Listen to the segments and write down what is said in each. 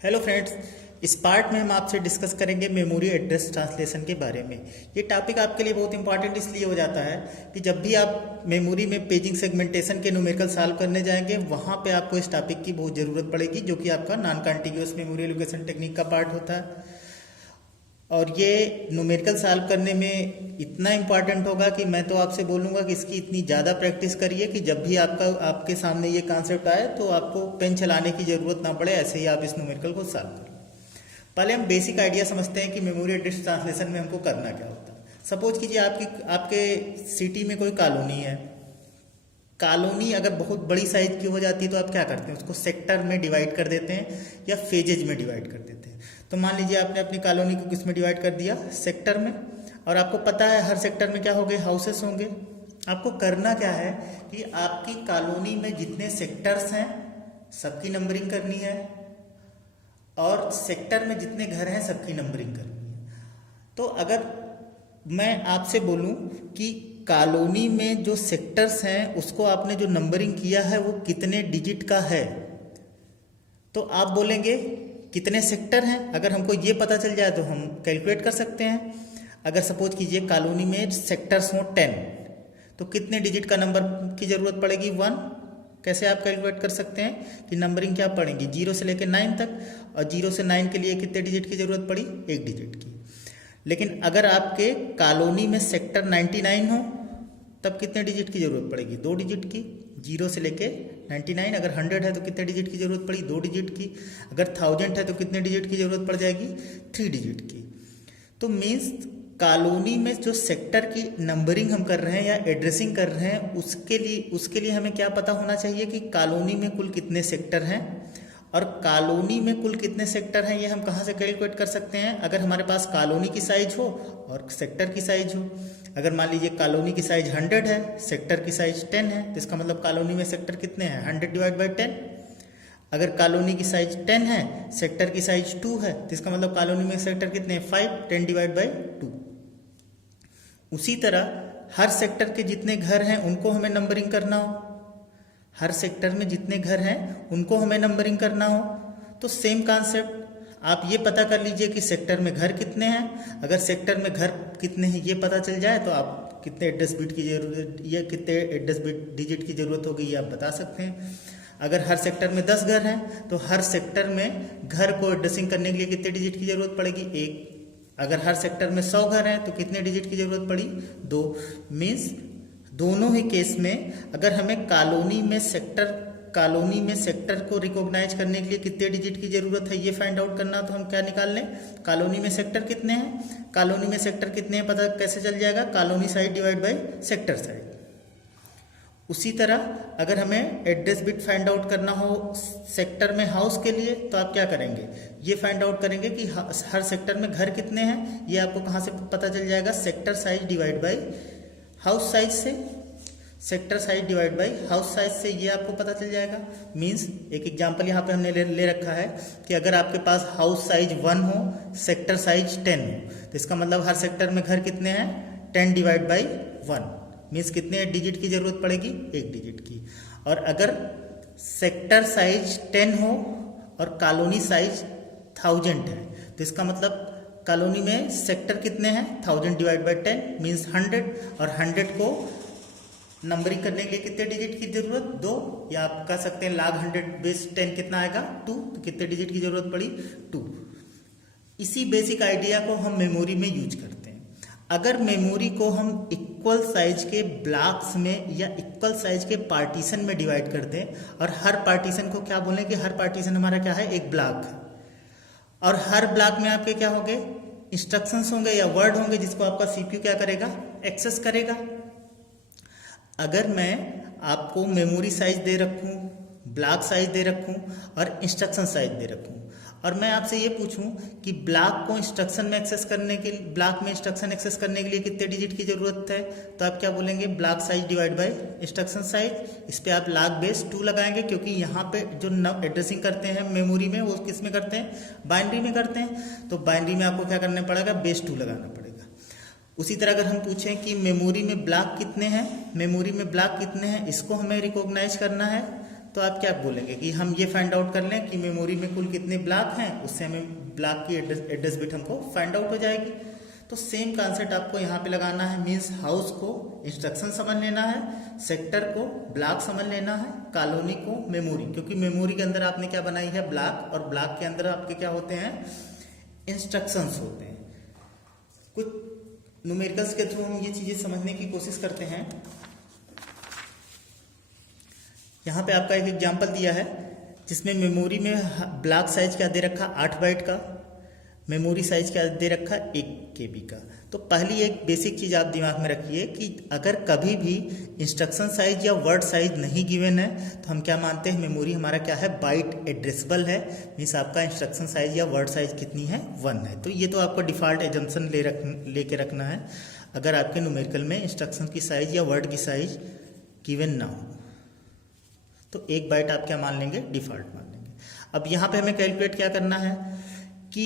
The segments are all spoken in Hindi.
Hello friends. इस पार्ट में हम आपसे डिस्कस करेंगे मेमोरी एड्रेस ट्रांसलेशन के बारे में। ये टॉपिक आपके लिए बहुत इंपॉर्टेंट इसलिए हो जाता है कि जब भी आप मेमोरी में पेजिंग सेगमेंटेशन के न्यूमेरिकल सॉल्व करने जाएंगे वहाँ पे आपको इस टॉपिक की बहुत ज़रूरत पड़ेगी, जो कि आपका non contiguous memory allocation technique का पार्ट होता है। और ये न्यूमेरिकल सॉल्व करने में इतना इम्पॉर्टेंट होगा कि मैं तो आपसे बोलूँगा कि इसकी इतनी ज़्यादा प्रैक्टिस करिए कि जब भी आपके सामने ये कॉन्सेप्ट आए तो आपको पेन चलाने की ज़रूरत ना पड़े, ऐसे ही आप इस न्यूमेरिकल को सॉल्व करें। पहले हम बेसिक आइडिया समझते हैं कि मेमोरी एड्रेस ट्रांसलेशन में हमको करना क्या होता है। सपोज कीजिए आपके सिटी में कोई कॉलोनी है। कॉलोनी अगर बहुत बड़ी साइज की हो जाती है तो आप क्या करते हैं, उसको सेक्टर में डिवाइड कर देते हैं या फेजेज में डिवाइड कर देते हैं। तो मान लीजिए आपने अपनी कॉलोनी को किस में डिवाइड कर दिया, सेक्टर में। और आपको पता है हर सेक्टर में क्या होंगे, हाउसेस होंगे। आपको करना क्या है कि आपकी कॉलोनी में जितने सेक्टर्स हैं सबकी नंबरिंग करनी है और सेक्टर में जितने घर हैं सबकी नंबरिंग करनी है। तो अगर मैं आपसे बोलूं कि कॉलोनी में जो सेक्टर्स हैं उसको आपने जो नंबरिंग किया है वो कितने डिजिट का है, तो आप बोलेंगे कितने सेक्टर हैं। अगर हमको ये पता चल जाए तो हम कैलकुलेट कर सकते हैं। अगर सपोज कीजिए कॉलोनी में सेक्टर्स हों 10, तो कितने डिजिट का नंबर की ज़रूरत पड़ेगी, 1। कैसे आप कैलकुलेट कर सकते हैं कि नंबरिंग क्या पड़ेगी, 0 से लेकर 9 तक। और 0 से 9 के लिए कितने डिजिट की ज़रूरत पड़ी, 1 डिजिट की। लेकिन अगर आपके कॉलोनी में सेक्टर 99 हो तब कितने डिजिट की ज़रूरत पड़ेगी, 2 डिजिट की। 0 से लेके 99। अगर 100 है तो कितने डिजिट की ज़रूरत पड़ी, 2 डिजिट की। अगर 1000 है तो कितने डिजिट की ज़रूरत पड़ जाएगी, 3 डिजिट की। तो मीन्स कॉलोनी में जो सेक्टर की नंबरिंग हम कर रहे हैं या एड्रेसिंग कर रहे हैं उसके लिए हमें क्या पता होना चाहिए कि कॉलोनी में कुल कितने सेक्टर हैं। और कॉलोनी में कुल कितने सेक्टर हैं ये हम कहाँ से कैलकुलेट कर सकते हैं, अगर हमारे पास कॉलोनी की साइज हो और सेक्टर की साइज हो। अगर मान लीजिए कॉलोनी की साइज 100 है, सेक्टर की साइज 10 है, तो इसका मतलब कॉलोनी में सेक्टर कितने हैं, 100 डिवाइड बाई 10। अगर कॉलोनी की साइज 10 है, सेक्टर की साइज 2 है, तो इसका मतलब कॉलोनी में सेक्टर कितने हैं, 5। 10 डिवाइड बाई 2। उसी तरह हर सेक्टर के जितने घर हैं उनको हमें नंबरिंग करना हो। हर सेक्टर में जितने घर हैं उनको हमें नंबरिंग करना हो। तो सेम कॉन्सेप्ट, आप ये पता कर लीजिए कि सेक्टर में घर कितने हैं। अगर सेक्टर में घर कितने हैं ये पता चल जाए तो आप कितने एड्रेस बिट की जरूरत या कितने एड्रेस बिट डिजिट की ज़रूरत होगी ये आप बता सकते हैं। अगर हर सेक्टर में 10 घर हैं तो हर सेक्टर में घर को एड्रेसिंग करने के लिए कितने डिजिट की ज़रूरत पड़ेगी, 1। अगर हर सेक्टर में 100 घर हैं तो कितने डिजिट की ज़रूरत पड़ी, 2। मीन्स दोनों ही केस में अगर हमें कॉलोनी में सेक्टर को रिकॉग्नाइज करने के लिए कितने डिजिट की ज़रूरत है ये फाइंड आउट करना, तो हम क्या निकाल लें, कॉलोनी में सेक्टर कितने हैं। कॉलोनी में सेक्टर कितने हैं पता कैसे चल जाएगा, colony size divide by sector size. उसी तरह अगर हमें एड्रेस बिट फाइंड आउट करना हो सेक्टर में हाउस के लिए तो आप क्या करेंगे, ये फाइंड आउट करेंगे कि हर सेक्टर में घर कितने हैं। ये आपको कहाँ से पता चल जाएगा, sector size divide by house size से। Sector size divide by house size से ये आपको पता चल जाएगा। मींस एक एग्जांपल यहाँ पे हमने ले रखा है कि अगर आपके पास हाउस साइज 1 हो, सेक्टर साइज 10 हो, तो इसका मतलब हर सेक्टर में घर कितने हैं, 10 डिवाइड बाई 1। मीन्स कितने डिजिट की ज़रूरत पड़ेगी, 1 डिजिट की। और अगर सेक्टर साइज 10 हो और कॉलोनी साइज 1000 है तो इसका मतलब कॉलोनी में सेक्टर कितने हैं, 1000 डिवाइड बाई 10 मीन्स 100। और 100 को नंबरिंग करने के लिए कितने डिजिट की जरूरत, 2। या आप कह सकते हैं log 100 बेस 10 कितना आएगा, 2। तो कितने डिजिट की जरूरत पड़ी, 2। इसी बेसिक आइडिया को हम मेमोरी में यूज करते हैं। अगर मेमोरी को हम इक्वल साइज के ब्लॉक्स में या इक्वल साइज के पार्टीशन में डिवाइड कर दें, और हर पार्टीशन को क्या बोलें कि हर पार्टीशन हमारा क्या है, एक ब्लॉक है। और हर ब्लॉक में आपके क्या होंगे, इंस्ट्रक्शंस होंगे या वर्ड होंगे जिसको आपका सीपीयू क्या करेगा, एक्सेस करेगा। अगर मैं आपको मेमोरी साइज दे रखूं, ब्लॉक साइज दे रखूं और इंस्ट्रक्शन साइज दे रखूं, और मैं आपसे ये पूछूं कि ब्लॉक में इंस्ट्रक्शन एक्सेस करने के लिए कितने डिजिट की जरूरत है, तो आप क्या बोलेंगे, block size divide by instruction size. इस पे आप log बेस 2 लगाएंगे क्योंकि यहाँ पे जो एड्रेसिंग करते हैं मेमोरी में वो किस में करते हैं, बाइनरी में करते हैं। तो बाइनरी में आपको क्या करना पड़ेगा, बेस 2 लगाना पड़ेगा। उसी तरह अगर हम पूछें कि मेमोरी में ब्लॉक कितने हैं, इसको हमें रिकॉग्नाइज करना है, तो आप क्या बोलेंगे कि हम ये फाइंड आउट कर लें कि मेमोरी में कुल कितने ब्लॉक हैं, उससे हमें ब्लॉक की एड्रेस बिट हमको फाइंड आउट हो जाएगी। तो सेम कॉन्सेप्ट आपको यहाँ पे लगाना है, मीन्स हाउस को इंस्ट्रक्शन समझ लेना है, सेक्टर को ब्लॉक समझ लेना है, कॉलोनी को मेमोरी, क्योंकि मेमोरी के अंदर आपने क्या बनाई है ब्लॉक, और ब्लॉक के अंदर आपके क्या होते हैं इंस्ट्रक्शंस होते हैं। कुछ न्यूमेरिकल्स के थ्रू हम ये चीजें समझने की कोशिश करते हैं। यहाँ पे आपका एक एग्जांपल दिया है जिसमें मेमोरी में ब्लॉक साइज क्या दे रखा 8 बाइट का, मेमोरी साइज क्या दे रखा 1 KB का। तो पहली एक बेसिक चीज आप दिमाग में रखिए कि अगर कभी भी इंस्ट्रक्शन साइज या वर्ड साइज नहीं गिवन है तो हम क्या मानते हैं मेमोरी हमारा क्या है बाइट एड्रेसेबल है, मीन्स आपका इंस्ट्रक्शन साइज या वर्ड साइज कितनी है 1 है। तो ये तो आपको डिफॉल्ट एजम्पशन लेके रखना है अगर आपके न्यूमेरिकल में इंस्ट्रक्शन की साइज या वर्ड की साइज गिवन ना हो तो 1 बाइट आप क्या मान लेंगे डिफॉल्ट मान लेंगे। अब यहाँ पे हमें कैलकुलेट क्या करना है कि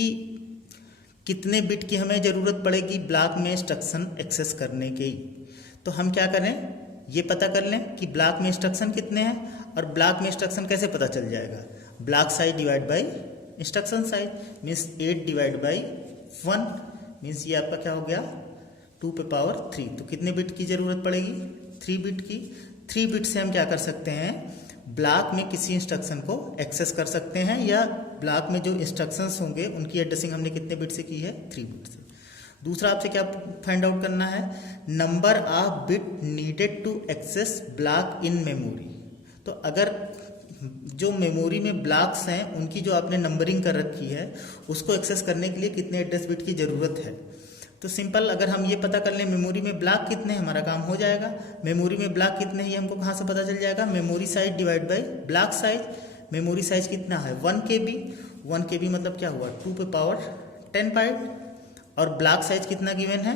कितने बिट की हमें ज़रूरत पड़ेगी ब्लॉक में इंस्ट्रक्शन एक्सेस करने की। तो हम क्या करें ये पता कर लें कि ब्लॉक में इंस्ट्रक्शन कितने हैं, और ब्लॉक में इंस्ट्रक्शन कैसे पता चल जाएगा, block size divide by instruction size, means 8 divide by 1, means ये आपका क्या हो गया 2 पे पावर 3। तो कितने बिट की ज़रूरत पड़ेगी 3 बिट की। 3 बिट से हम क्या कर सकते हैं ब्लॉक में किसी इंस्ट्रक्शन को एक्सेस कर सकते हैं, या ब्लॉक में जो इंस्ट्रक्शंस होंगे उनकी एड्रेसिंग हमने कितने बिट से की है 3 बिट से। दूसरा आपसे क्या फाइंड आउट करना है number of bit needed to access block in memory. तो अगर जो मेमोरी में ब्लॉक्स हैं उनकी जो आपने नंबरिंग कर रखी है उसको एक्सेस करने के लिए कितने एड्रेस बिट की ज़रूरत है। तो सिंपल अगर हम ये पता कर लें मेमोरी में ब्लॉक कितने हमारा काम हो जाएगा। मेमोरी में ब्लॉक कितने ही हमको कहाँ से पता चल जाएगा, memory size divide by block size. Memory size कितना है 1 KB, 1 KB मतलब क्या हुआ 2 पे पावर 10 बाइट, और ब्लॉक साइज कितना गिवन है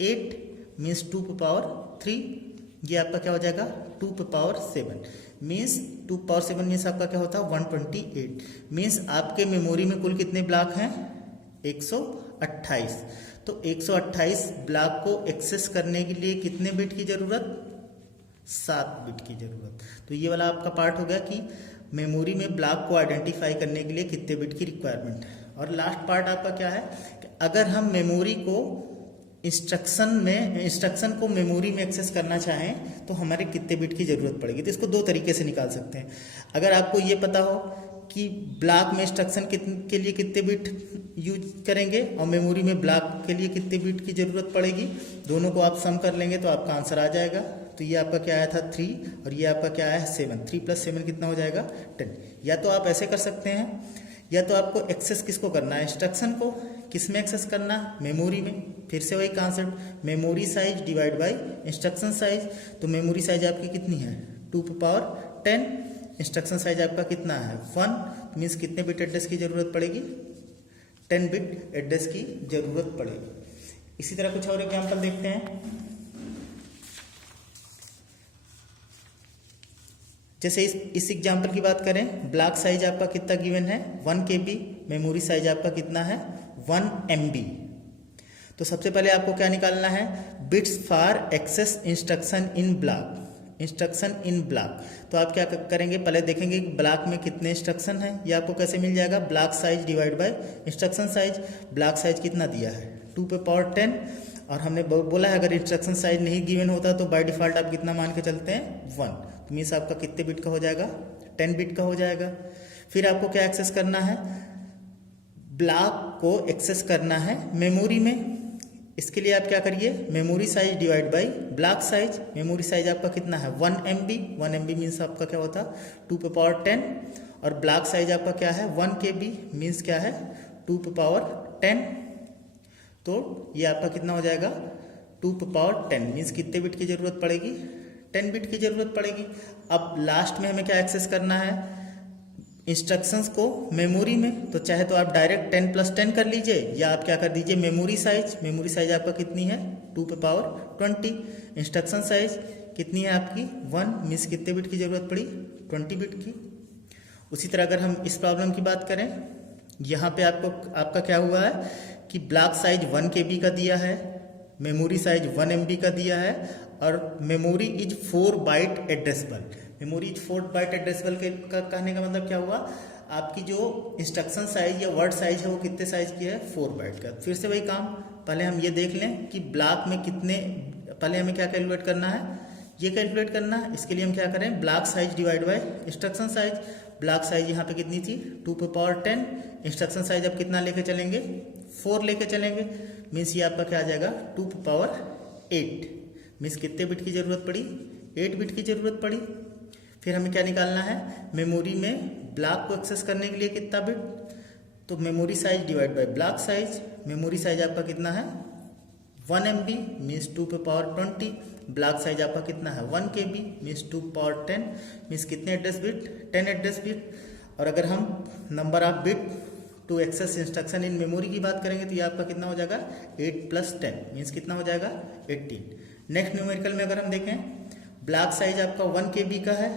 8, मीन्स 2 पे पावर 3, ये आपका क्या हो जाएगा 2 पे पावर 7, मीन्स 2 पावर 7 मीन्स आपका क्या होता है 128, मीन्स आपके मेमोरी में कुल कितने ब्लॉक हैं 128। तो 128 ब्लॉक को एक्सेस करने के लिए कितने बिट की जरूरत 7 बिट की जरूरत। तो ये वाला आपका पार्ट हो गया कि मेमोरी में ब्लॉक को आइडेंटिफाई करने के लिए कितने बिट की रिक्वायरमेंट है। और लास्ट पार्ट आपका क्या है कि अगर हम मेमोरी को इंस्ट्रक्शन को मेमोरी में एक्सेस करना चाहें तो हमारे कितने बिट की जरूरत पड़ेगी। तो इसको 2 तरीके से निकाल सकते हैं। अगर आपको ये पता हो कि ब्लॉक में इंस्ट्रक्शन के लिए कितने बिट यूज करेंगे और मेमोरी में ब्लॉक के लिए कितने बिट की ज़रूरत पड़ेगी, दोनों को आप सम कर लेंगे तो आपका आंसर आ जाएगा। तो ये आपका क्या आया था 3 और ये आपका क्या आया है 7, 3 + 7 कितना हो जाएगा 10। या तो आप ऐसे कर सकते हैं, या तो आपको एक्सेस किसको करना है इंस्ट्रक्शन को, किस में एक्सेस करना मेमोरी में। फिर से वही concept memory size divide by instruction size. तो मेमोरी साइज आपकी कितनी है 2 पे पावर 10, इंस्ट्रक्शन साइज आपका कितना है 1, मीन्स कितने बिट एड्रेस की जरूरत पड़ेगी 10 बिट एड्रेस की जरूरत पड़ेगी। इसी तरह कुछ और एग्जांपल देखते हैं। जैसे इस एग्जांपल की बात करें, ब्लॉक साइज आपका कितना गिवन है 1 KB, मेमोरी साइज आपका कितना है 1 MB। तो सबसे पहले आपको क्या निकालना है bits for access instruction in block, instruction in block. तो आप क्या करेंगे पहले देखेंगे ब्लॉक में कितने इंस्ट्रक्शन हैं, ये आपको कैसे मिल जाएगा block size divide by instruction size. Block size कितना दिया है 2 पे पावर 10, और हमने बोला है अगर इंस्ट्रक्शन साइज नहीं गिवन होता तो बाय डिफॉल्ट आप कितना मान के चलते हैं 1, तो मीन्स आपका कितने बिट का हो जाएगा 10 बिट का हो जाएगा। फिर आपको क्या एक्सेस करना है ब्लॉक को एक्सेस करना है मेमोरी में। इसके लिए आप क्या करिए memory size divide by block size. Memory size आपका कितना है 1 MB, 1 MB मीन्स आपका क्या होता 2 पे पावर 10, और ब्लॉक साइज आपका क्या है 1 KB मीन्स क्या है 2 पे पावर 10। तो ये आपका कितना हो जाएगा 2 पे पावर 10, मीन्स कितने बिट की जरूरत पड़ेगी 10 बिट की जरूरत पड़ेगी। अब लास्ट में हमें क्या एक्सेस करना है इंस्ट्रक्शंस को मेमोरी में। तो चाहे तो आप डायरेक्ट 10 + 10 कर लीजिए, या आप क्या कर दीजिए मेमोरी साइज। मेमोरी साइज आपका कितनी है 2 पे पावर 20, इंस्ट्रक्शन साइज कितनी है आपकी 1, मीन्स कितने बिट की जरूरत पड़ी 20 बिट की। उसी तरह अगर हम इस प्रॉब्लम की बात करें, यहाँ पे आपका क्या हुआ है कि ब्लॉक साइज 1 KB का दिया है, मेमोरी साइज 1 MB का दिया है, और memory is 4 byte addressable, memory 4 byte addressable के का कहने का मतलब क्या हुआ, आपकी जो इंस्ट्रक्शन साइज या वर्ड साइज है वो कितने साइज की है, 4 बाइट का। फिर से वही काम, पहले हम ये देख लें कि ब्लॉक में कितने, पहले हमें क्या कैलकुलेट करना है, ये कैलकुलेट करना है। इसके लिए हम क्या करें, block size divide by instruction size. Block size यहाँ पे कितनी थी, 2^10। इंस्ट्रक्शन साइज अब कितना लेके चलेंगे, 4 लेके चलेंगे। मीन्स ये आपका क्या आ जाएगा, 2^8। मीन्स कितने बिट की जरूरत पड़ी, 8 बिट की जरूरत पड़ी। फिर हमें क्या निकालना है, मेमोरी में ब्लॉक को एक्सेस करने के लिए कितना बिट, तो memory size divide by block size. Memory size आपका कितना है, 1 MB मीन्स 2^20। ब्लॉक साइज आपका कितना है, 1 KB मीन्स 2^10। मीन्स कितने एड्रेस बिट, 10 एड्रेस बिट। और अगर हम number of bit to access instruction in memory की बात करेंगे तो ये आपका कितना हो जाएगा, 8 + 10 मीन्स कितना हो जाएगा, 18। नेक्स्ट न्यूमेरिकल में अगर हम देखें, ब्लॉक साइज आपका 1 KB का है,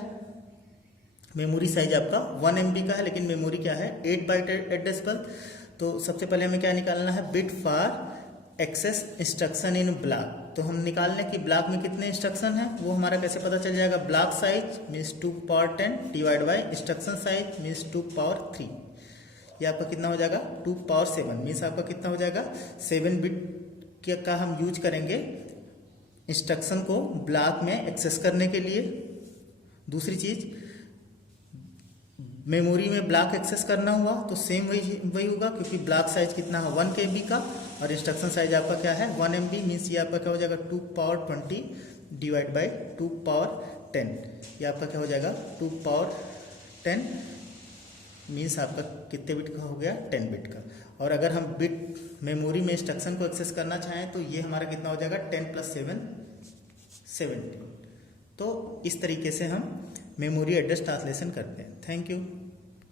मेमोरी साइज आपका 1 MB का है, लेकिन मेमोरी क्या है, 8 बाइट एड्रेसेबल। तो सबसे पहले हमें क्या निकालना है, bit for access instruction in block. तो हम निकाल लें कि ब्लॉक में कितने इंस्ट्रक्शन हैं, वो हमारा कैसे पता चल जाएगा, block size means 2^10 divide by instruction size means 2^3। ये आपका कितना हो जाएगा, 2^7 मीन्स आपका कितना हो जाएगा, 7 बिट का हम यूज करेंगे इंस्ट्रक्शन को ब्लॉक में एक्सेस करने के लिए। दूसरी चीज, मेमोरी में ब्लॉक एक्सेस करना हुआ तो सेम वही होगा, क्योंकि ब्लॉक साइज कितना है, 1 KB का, और इंस्ट्रक्शन साइज आपका क्या है, 1 MB। मीन्स ये आपका क्या हो जाएगा, 2^20 डिवाइड बाई 2^10। ये आपका क्या हो जाएगा, 2^10 मीन्स आपका कितने बिट का हो गया, 10 बिट का। और अगर हम बिट मेमोरी में इंस्ट्रक्शन को एक्सेस करना चाहें तो ये हमारा कितना हो जाएगा, 10 + 7 17। तो इस तरीके से हम मेमोरी एड्रेस ट्रांसलेशन करते हैं। Thank you.